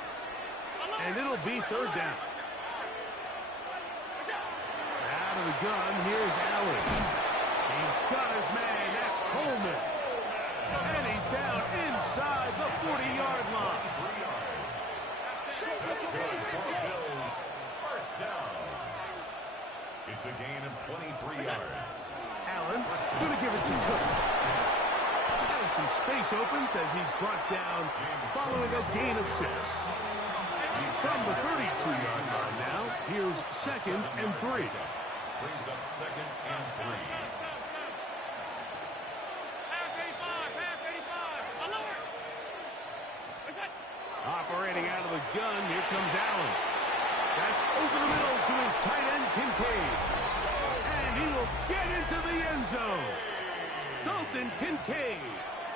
And it'll be 3rd down. Out of the gun, here's Allen. He's got his man, that's Coleman. And he's down inside the 40-yard line. That's good for Bills. First down. It's a gain of 23 yards. Allen going to give it to Cook. And some space opens as he's brought down following a gain of 6. From the 32-yard line now, here's 2nd and 3. Brings up 2nd and 3. Operating out of the gun, here comes Allen. That's over the middle to his tight end, Kincaid. And he will get into the end zone. Dalton Kincaid.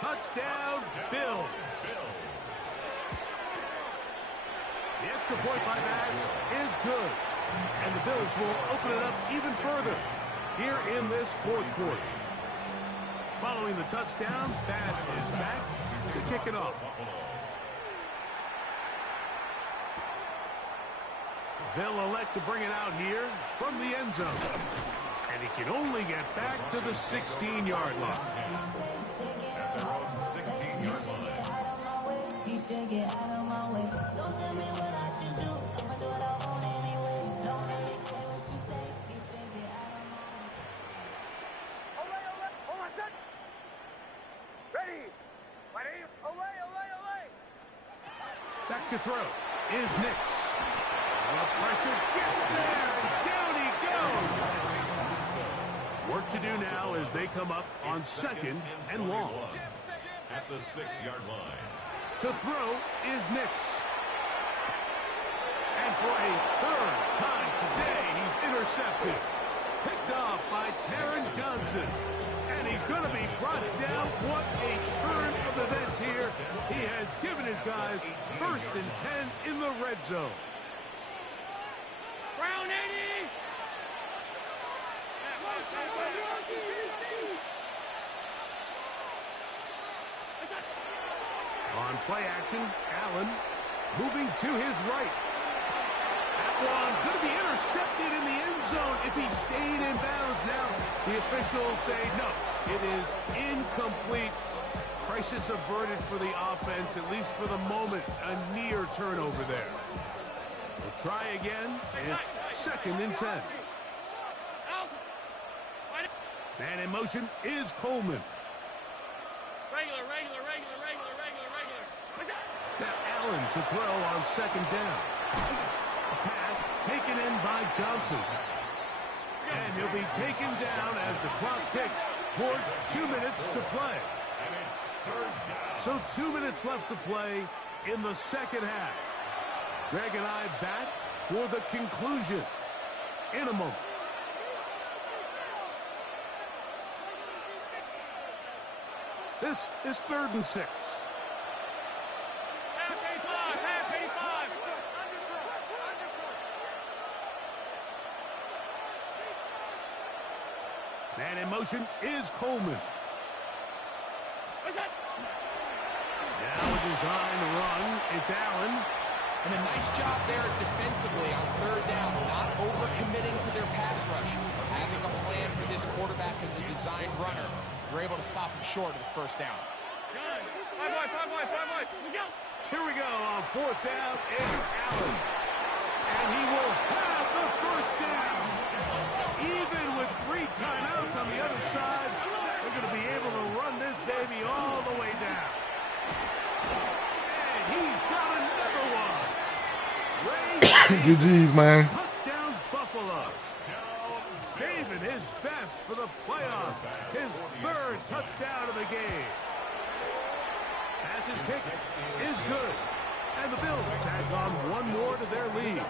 Touchdown, Bills. The extra point by Bass is good. And the Bills will open it up even further here in this 4th quarter. Following the touchdown, Bass is back to kick it off. They'll elect to bring it out here from the end zone. And he can only get back to the 16-yard line. At their own 16-yard line. Back to throw is Nix. The pressure gets there, and down he goes. Work to do now as they come up on 2nd and long. At the 6-yard line. To throw is Nix. And for a 3rd time today, he's intercepted. Picked off by Taron Johnson. And he's going to be brought down. What a turn of events here. He has given his guys 1st and 10 in the red zone. Brown 80! On play action, Allen Moving to his right. That one going to be intercepted in the end zone if he stayed in bounds. Now the officials say no. It is incomplete. Crisis averted for the offense, at least for the moment. A near turnover there. We'll try again. It's 2nd and 10. Man in motion is Coleman. Regular. Now Allen to throw on 2nd down. A pass taken in by Johnson. And he'll be taken down as the clock ticks towards 2 minutes to play. So 2 minutes left to play in the second half. Greg and I back for the conclusion in a moment. This is 3rd and 6. Man in motion is Coleman. Now a design run. It's Allen. And a nice job there defensively on 3rd down, not overcommitting to their pass rush, having a plan for this quarterback as a designed runner. We're able to stop him short of the 1st down. Five boys. Here we go on 4th down. It's Allen. And he will have the 1st down. Even with 3 timeouts on the other side, they're going to be able to run this baby all the way down. And he's got another one. GG's, man. Touchdown Buffalo. Saving his best for the playoffs. His 3rd touchdown of the game. Pass his kick is good. And the Bills tag on 1 more to their lead.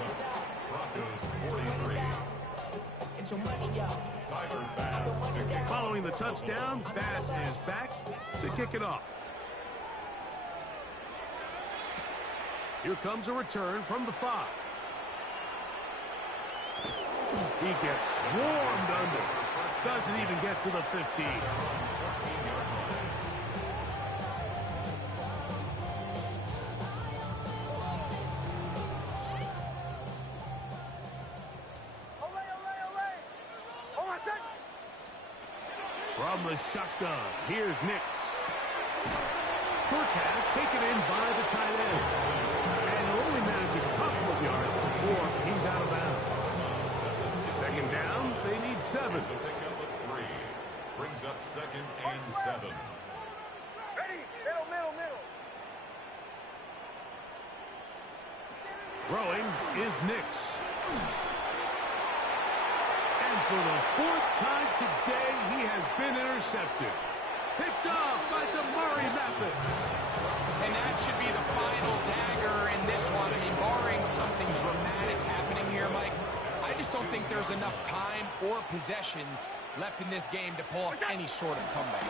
Following the touchdown, Bass is back to kick it off. Here comes a return from the 5. He gets swarmed under. Doesn't even get to the 15. From the shotgun, here's Nix. Short pass taken in by the tight end. And he'll only manage a couple of yards before he's out of bounds. 2nd down, they need 7. So pick up a 3. Brings up 2nd and 7. Ready? Middle. Throwing is Nix. And for the 4th time today, he has been intercepted. Picked off by Memphis. And that should be the final dagger in this one. I mean, barring something dramatic happening here, Mike, I just don't think there's enough time or possessions left in this game to pull off any sort of comeback.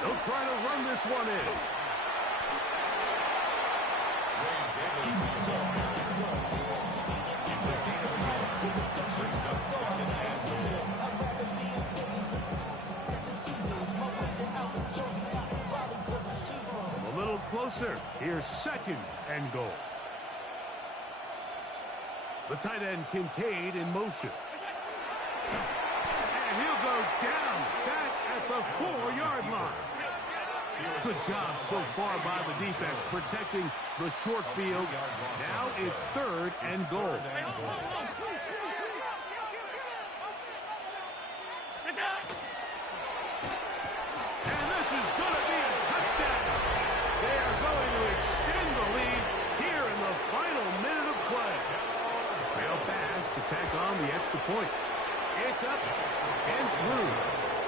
They'll try to run this one in. A little closer. Here's 2nd and goal. The tight end Kincaid in motion. And he'll go down back at the 4-yard line. Good job so far by the defense protecting the short field. Now it's 3rd and goal. And this is going to be a touchdown. They are going to extend the lead here in the final minute of play. Real pass to tack on the extra point. It's up and through.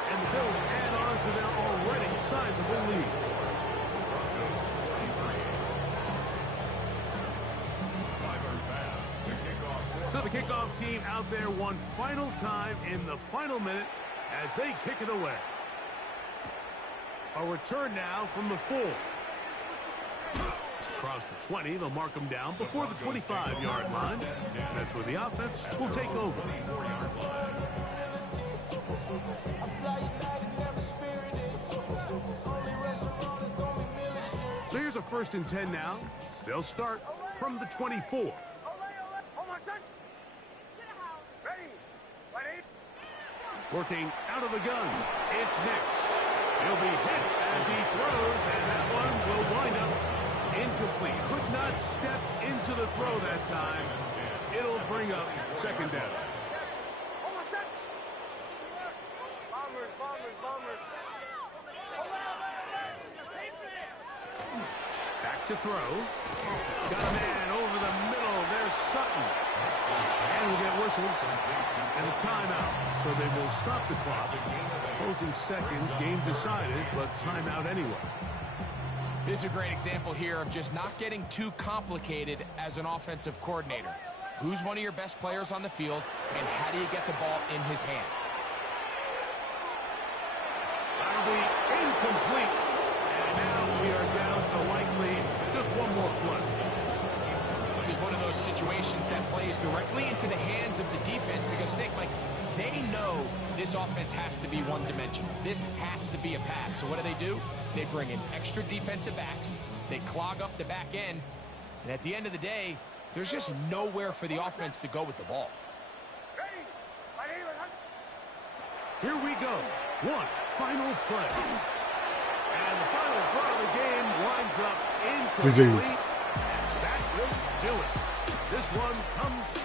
And the Bills add on to their already sizable lead. So the kickoff team out there one final time in the final minute as they kick it away. A return now from the 4. Across the 20, they'll mark them down before the 25-yard line. That's where the offense will take over. So here's a 1st and 10 now. They'll start from the 24. Hold my son. Ready. Ready. Working out of the gun. It's Nix. He'll be hit as he throws, and that one will wind up incomplete. Could not step into the throw that time. It'll bring up second down. Hold my son. Bombers, bombers, bombers. Back to throw. Got a man over the middle. There's Sutton. And we'll get whistles and a timeout. So they will stop the clock. Closing seconds, game decided, but timeout anyway. This is a great example here of just not getting too complicated as an offensive coordinator. Who's one of your best players on the field, and how do you get the ball in his hands? That'll be incomplete. And now we are down to likely just one more play. This is one of those situations that plays directly into the hands of the defense because they know this offense has to be one-dimensional. This has to be a pass. So what do? They bring in extra defensive backs. They clog up the back end. And at the end of the day, there's just nowhere for the offense to go with the ball. Here we go. One final play. And the final throw of the game winds up incomplete. GG's. That will do it. This one comes